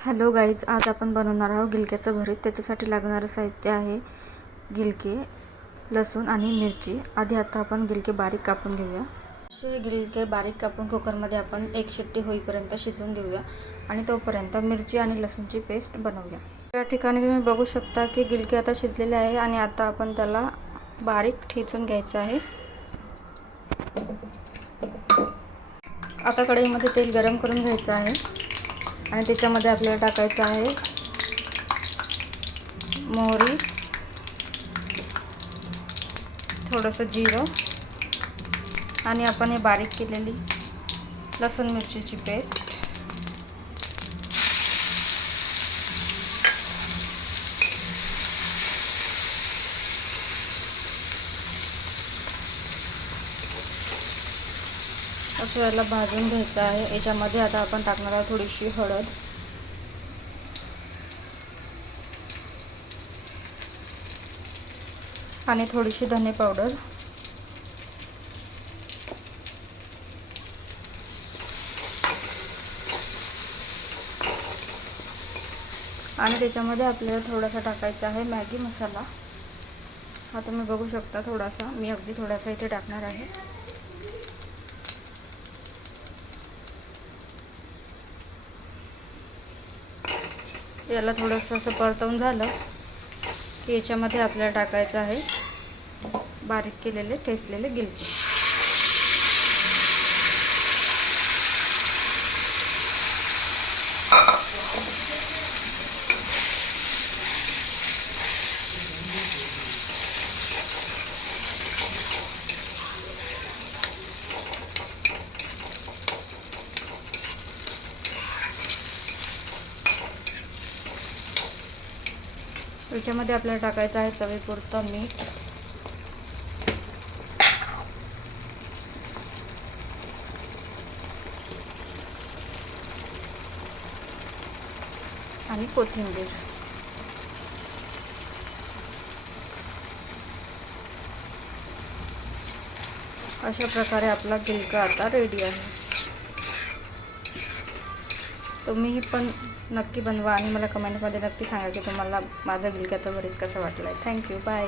Hello guys, आज आपण बनवणार आहोत गिलक्याचं भरीत। त्याच्यासाठी लागणारं साहित्य आहे गिलके, लसूण आणि मिरची। आधी आता आपण गिलके बारीक कापून घेऊया। असे गिलके बारीक कापून कुकरमध्ये आपण एक शिट्टी होईपर्यंत शिजवून घेऊया आणि तोपर्यंत मिरची आणि लसूणची पेस्ट बनवूया। या ठिकाणी तुम्ही बघू शकता की गिलके आता शिजलेले आहे आणि आता आपण त्याला बारीक ठेचून घ्यायचं आहे। आता कढईमध्ये तेल गरम करून घ्यायचं आहे आणि त्याच्यामध्ये आपल्याला टाकायचं आहे मोहरी, थोडंसं जिरं आणि आपण हे बारीक केलेली लसूण मिरचीची पेस्ट। असं याला भाजून घ्यायचं आहे। याच्यामध्ये आता आपण टाकणार आहोत थोडीशी हळद आणि थोडीशी धने पावडर आणि त्याच्यामध्ये आपल्याला थोडासा टाकायचा आहे मॅगी मसाला। हा तुम्ही बघू शकता, थोडासा, मी अगदी थोडासा इथे टाकणार आहे। याला थोडंसं असं परतवून झालं की याच्यामध्ये आपल्याला टाकायचं आहे बारीक केलेले ठेचलेले गिलके। याच्यामध्ये आपल्याला टाकायचं आहे चवीपुरतं मीठ आणि कोथिंबीर। अशा प्रकारे आपला गिलका आता रेडी आहे। तुम्ही पण नक्की बनवा आणि मला कमेंटमध्ये नक्की सांगा की तुम्हाला माझा गिलक्याचा भरीत कसा वाटला आहे। Thank you, bye.